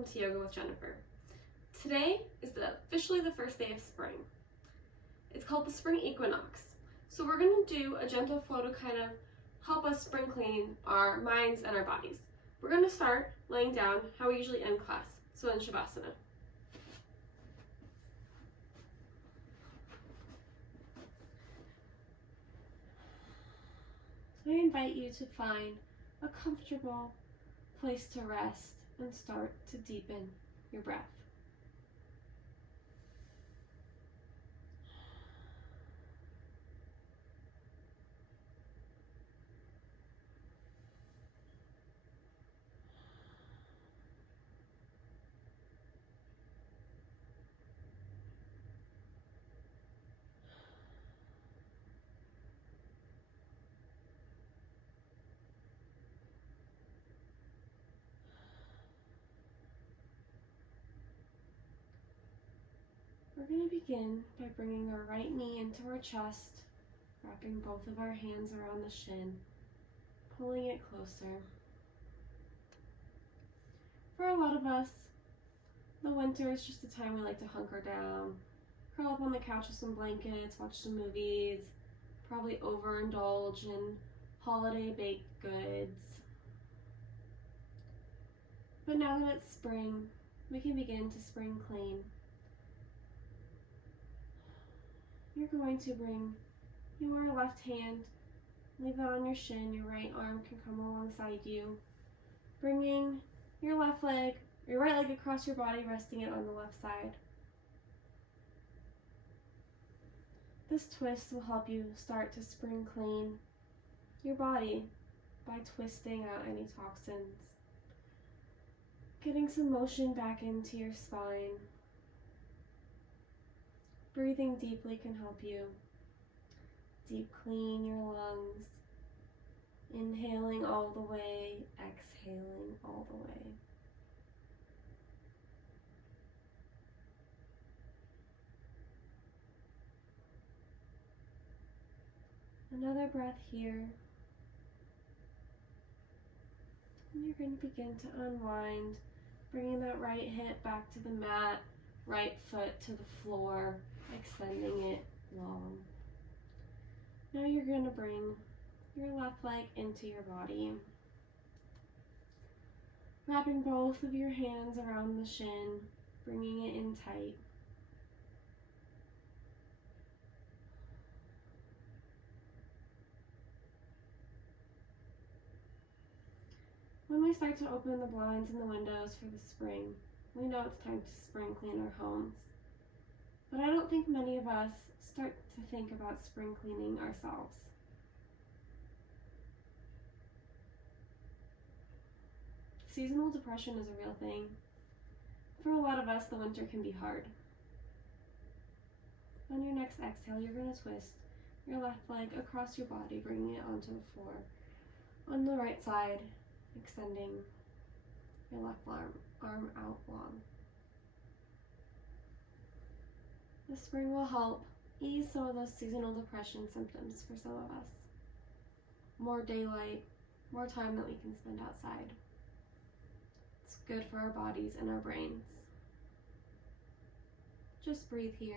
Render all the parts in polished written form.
welcome to Yoga with Jennifer. Today is officially the first day of spring. It's called the spring equinox. So we're going to do a gentle flow to kind of help us spring clean our minds and our bodies. We're going to start laying down how we usually end class, so in Shavasana. I invite you to find a comfortable place to rest and start to deepen your breath. We're going to begin by bringing our right knee into our chest, wrapping both of our hands around the shin, pulling it closer. For a lot of us, the winter is just a time we like to hunker down, curl up on the couch with some blankets, watch some movies, probably overindulge in holiday baked goods. But now that it's spring, we can begin to spring clean. You're going to bring your left hand, leave that on your shin, your right arm can come alongside you, bringing your left leg, your right leg across your body, resting it on the left side. This twist will help you start to spring clean your body by twisting out any toxins, getting some motion back into your spine. Breathing deeply can help you deep clean your lungs, inhaling all the way, exhaling all the way. Another breath here. And you're going to begin to unwind, bringing that right hip back to the mat, right foot to the floor, extending it long. Now you're going to bring your left leg into your body, wrapping both of your hands around the shin, bringing it in tight. When we start to open the blinds and the windows for the spring, we know it's time to spring clean our homes. But I don't think many of us start to think about spring cleaning ourselves. Seasonal depression is a real thing. For a lot of us, the winter can be hard. On your next exhale, you're going to twist your left leg across your body, bringing it onto the floor. On the right side, extending your left arm out long. The spring will help ease some of those seasonal depression symptoms for some of us. More daylight, more time that we can spend outside. It's good for our bodies and our brains. Just breathe here.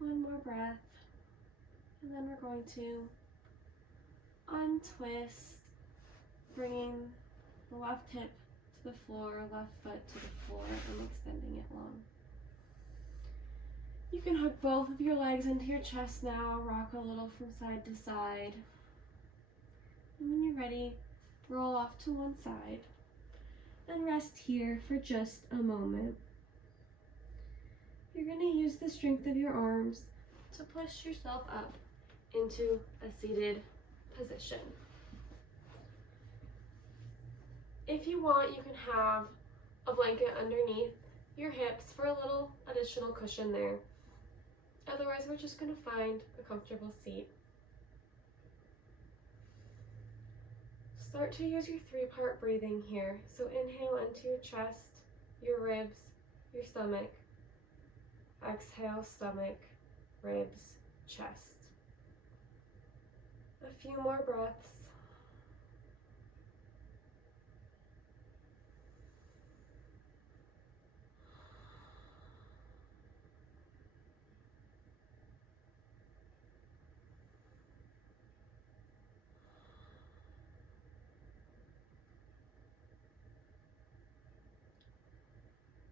One more breath, and then we're going to untwist, bringing the left hip to the floor, left foot to the floor, and extending it long. You can hook both of your legs into your chest now, rock a little from side to side. And when you're ready, roll off to one side and rest here for just a moment. You're going to use the strength of your arms to push yourself up into a seated position. If you want, you can have a blanket underneath your hips for a little additional cushion there. Otherwise, we're just going to find a comfortable seat. Start to use your 3-part breathing here. So inhale into your chest, your ribs, your stomach. Exhale, stomach, ribs, chest. A few more breaths.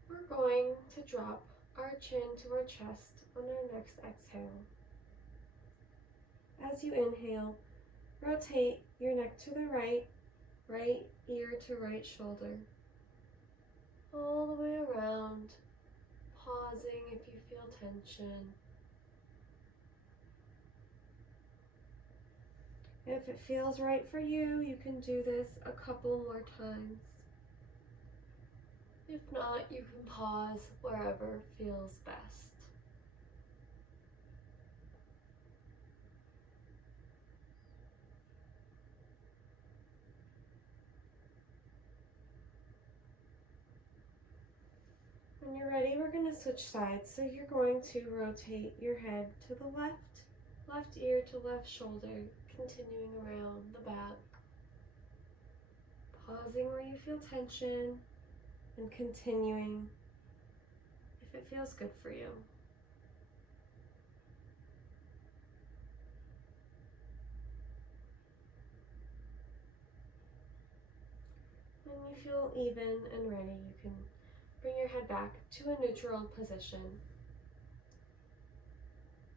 We're going to drop our chin to our chest on our next exhale. As you inhale, rotate your neck to the right, right ear to right shoulder. All the way around, pausing if you feel tension. If it feels right for you, you can do this a couple more times. If not, you can pause wherever feels best. When you're ready, we're going to switch sides. So you're going to rotate your head to the left ear to left shoulder, continuing around the back. Pausing where you feel tension and continuing if it feels good for you. When you feel even and ready, you can bring your head back to a neutral position.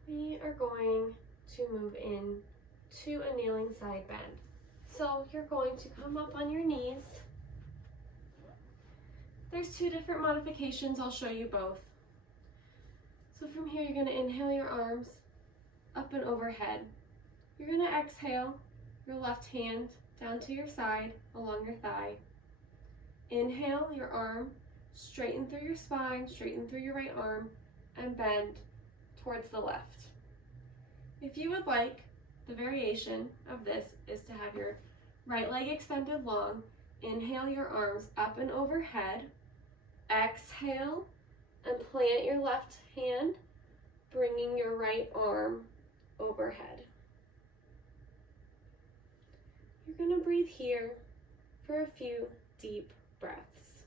We are going to move in to a kneeling side bend. So you're going to come up on your knees. There's 2 different modifications, I'll show you both. So from here, you're going to inhale your arms up and overhead. You're going to exhale your left hand down to your side along your thigh. Inhale your arm, straighten through your spine, straighten through your right arm, and bend towards the left. If you would like, the variation of this is to have your right leg extended long. Inhale your arms up and overhead. Exhale and plant your left hand, bringing your right arm overhead. You're going to breathe here for a few deep breaths.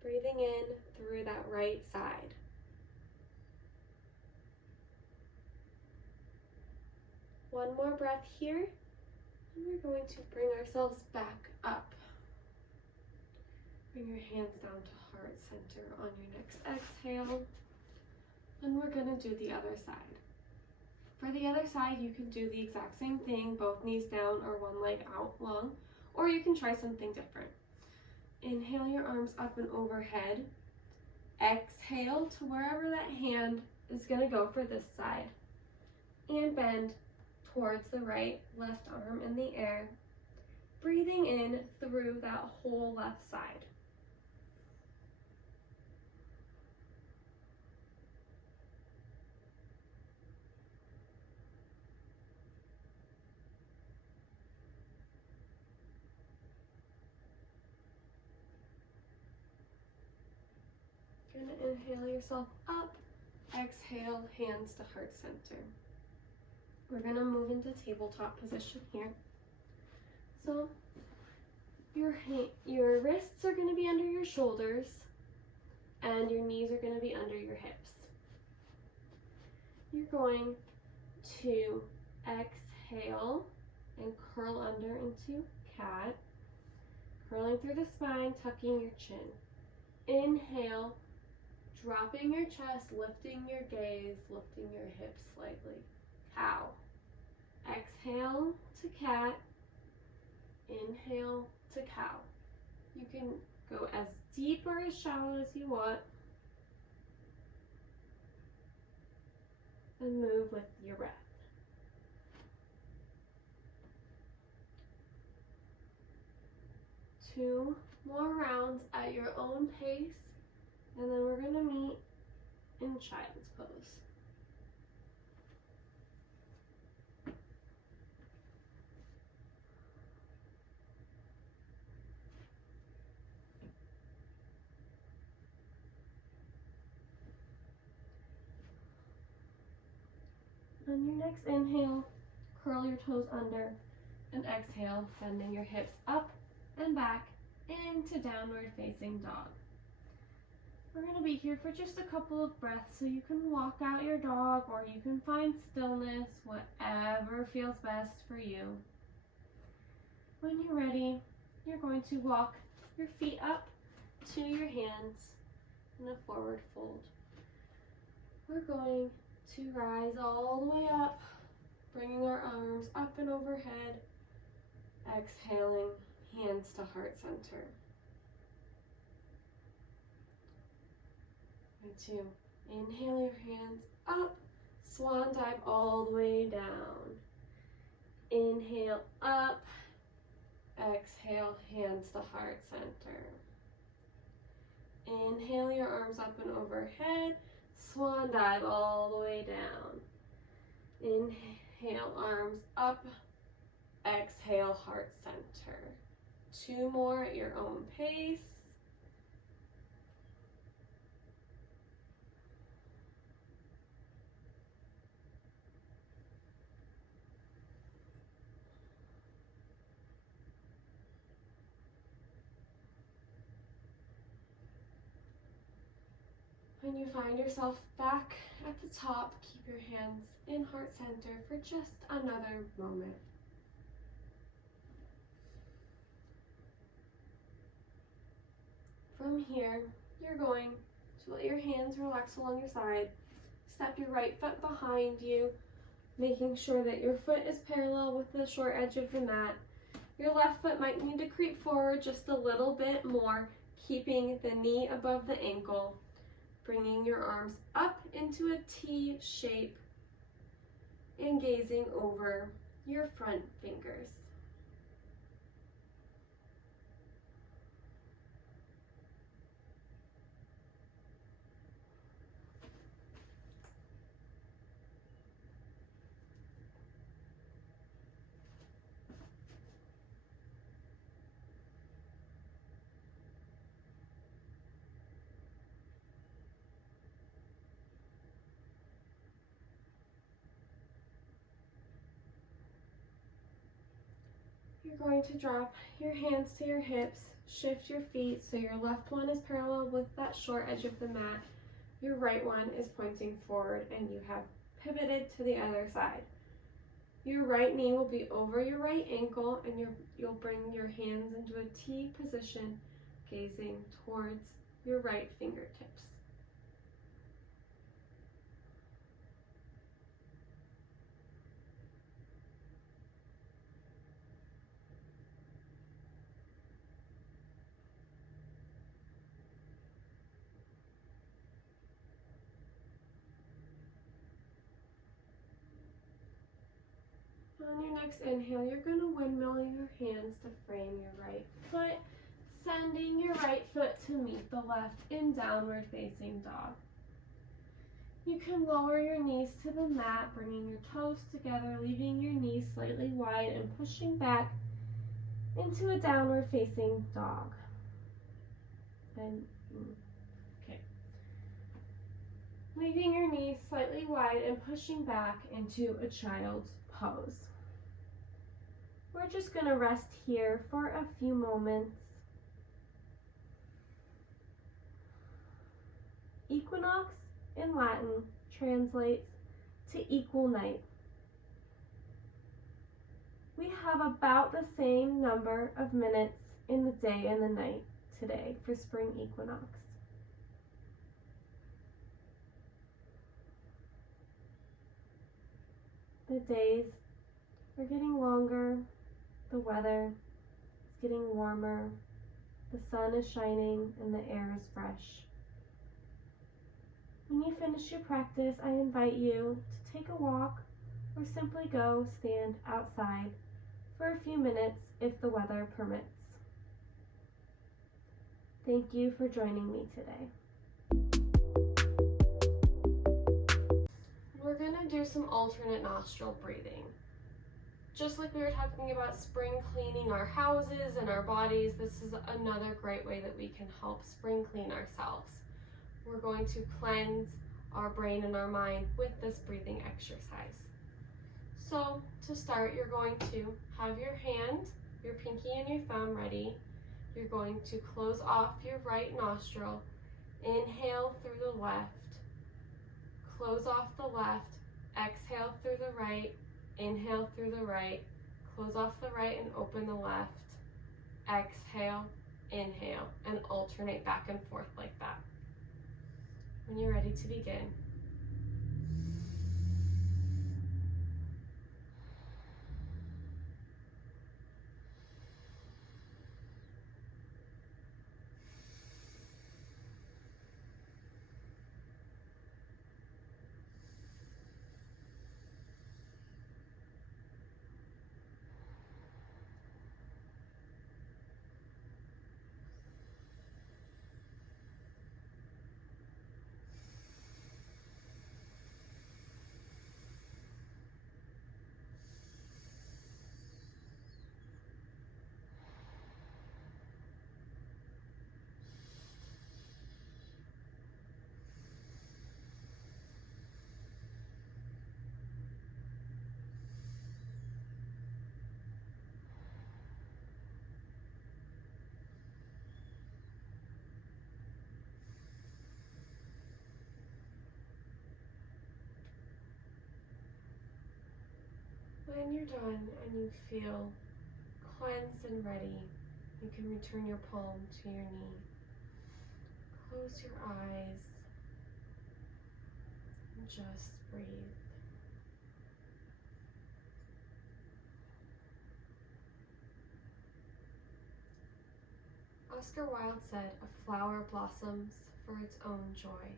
Breathing in through that right side. One more breath here, and we're going to bring ourselves back up. Bring your hands down to heart center on your next exhale, and we're going to do the other side. For the other side, you can do the exact same thing, both knees down or one leg out long, or you can try something different. Inhale your arms up and overhead. Exhale to wherever that hand is going to go for this side. And bend towards the right, left arm in the air. Breathing in through that whole left side. You're going to inhale yourself up, exhale, hands to heart center. We're going to move into tabletop position here. So your wrists are going to be under your shoulders and your knees are going to be under your hips. You're going to exhale and curl under into cat, curling through the spine, tucking your chin. Inhale, dropping your chest, lifting your gaze, lifting your hips slightly. Cow. Exhale to cat. Inhale to cow. You can go as deep or as shallow as you want. And move with your breath. Two more rounds at your own pace, and then we're going to meet in child's pose. On your next inhale, curl your toes under, and exhale, sending your hips up and back into downward facing dog. We're going to be here for just a couple of breaths, so you can walk out your dog or you can find stillness, whatever feels best for you. When you're ready, you're going to walk your feet up to your hands in a forward fold. We're going to rise all the way up, bringing our arms up and overhead, exhaling, hands to heart center. And two, inhale your hands up, swan dive all the way down. Inhale up, exhale, hands to heart center. Inhale your arms up and overhead, swan dive all the way down. Inhale, arms up, exhale, heart center. Two more at your own pace. When you find yourself back at the top, keep your hands in heart center for just another moment. From here, you're going to let your hands relax along your side. Step your right foot behind you, making sure that your foot is parallel with the short edge of the mat. Your left foot might need to creep forward just a little bit more, keeping the knee above the ankle. Bringing your arms up into a T shape and gazing over your front fingers. You're going to drop your hands to your hips, shift your feet so your left one is parallel with that short edge of the mat. Your right one is pointing forward and you have pivoted to the other side. Your right knee will be over your right ankle and you'll bring your hands into a T position, gazing towards your right fingertips. On your next inhale, you're going to windmill your hands to frame your right foot, sending your right foot to meet the left in downward facing dog. You can lower your knees to the mat, bringing your toes together, leaving your knees slightly wide and pushing back into a downward facing dog. Leaving your knees slightly wide and pushing back into a child's pose. We're just going to rest here for a few moments. Equinox in Latin translates to equal night. We have about the same number of minutes in the day and the night today for spring equinox. The days are getting longer, the weather is getting warmer, the sun is shining, and the air is fresh. When you finish your practice, I invite you to take a walk or simply go stand outside for a few minutes if the weather permits. Thank you for joining me today. We're going to do some alternate nostril breathing. Just like we were talking about spring cleaning our houses and our bodies, this is another great way that we can help spring clean ourselves. We're going to cleanse our brain and our mind with this breathing exercise. So to start, you're going to have your hand, your pinky and your thumb ready. You're going to close off your right nostril. Inhale through the left. Close off the left. Exhale through the right. Inhale through the right. Close off the right and open the left. Exhale, inhale, and alternate back and forth like that. When you're ready to begin, when you're done and you feel cleansed and ready, you can return your palm to your knee. Close your eyes and just breathe. Oscar Wilde said, "A flower blossoms for its own joy."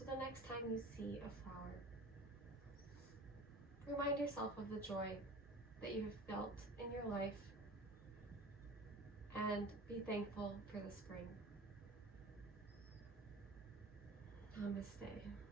So the next time you see a flower, remind yourself of the joy that you have felt in your life and be thankful for the spring. Namaste.